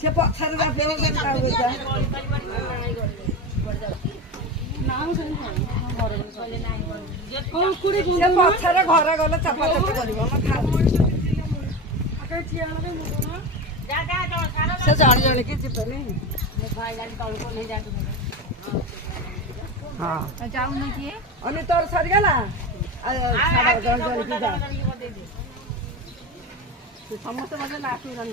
से पछारे राखियो के कागजा नाम से से पछारे घर गले चपा चपी करिवो हम खा से जानी जानी के जिबनी हां जाऊ न किए अनि तोर सरी गेला साडा जन जन की जा समस्त मजे नाचु रन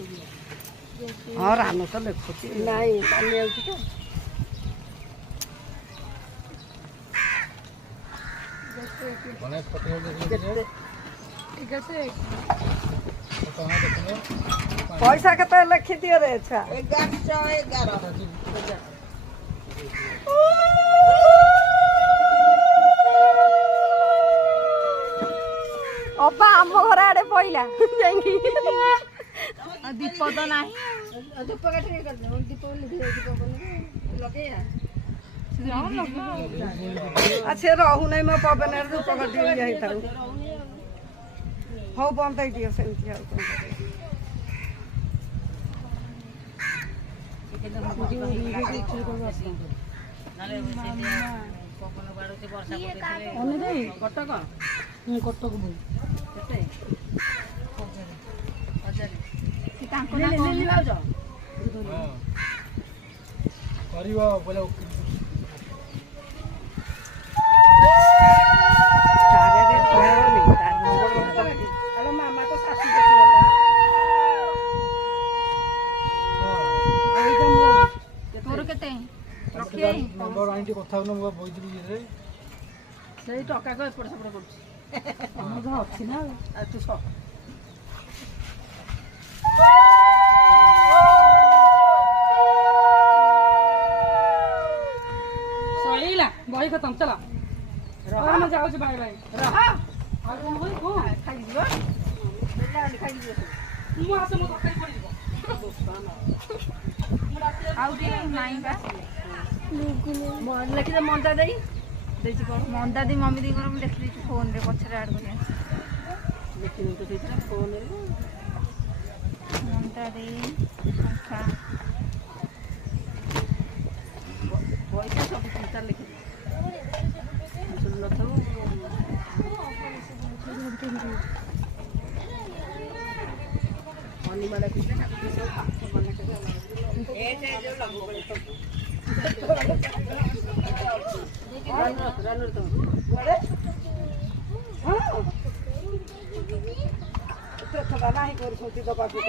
हां रानो त लेखुची नाही पानी आउची त गणेश पटेल पैसा केते लिखि दियो रे अच्छा 1111 ଅପା ଆମ ଘର ଆଡେ ପଇଲା ଯାଇକି ଦୀପ ତ ନାହିଁ धूप काठी कर दे दीप लगेया अच्छे रहू नहीं मैं पवन रे धूप कटी जाई थाउ हो बंद दे दियो सेंती हाउ कटक कटक बोल करिवा बोले सारे रे कहनी तार नंबर हेलो मामा तो सासू के आई तो मो ତୋର କେତେ रखिए नंबर आंटी କଥା न मो बोइद्री रे ସେଇ ଟକାକୁ ଏପଟ ସେପଟ କରୁଛି ଆମର ଅଛି ନା ଆଉ ତୁ ସକ सहीला बही खतम चला रहा मैं जाऊ बाय बाय रहा और कौन बोल को खाई दियो बेला खाई दियो मु आसे मो खाई पड़ी दियो ଆଉ ଟିକେ ନାହିଁ ବା मन लेखि दे मनता देई देछि कोन ମନ୍ଦା ଦି ମମି ଦି କର ମୁଁ ଦେଖିଲି ଫୋନରେ ପଛରେ ଆଡ କରି देखि तो देछि फोन रे ମନ୍ଦା ଦେଇ ସଂଖ୍ୟା पैसा सब चिंता लिखि सुन नथो पानी माला कि रनर तो बड़े हां तो थबा नाही करू सोती दबा के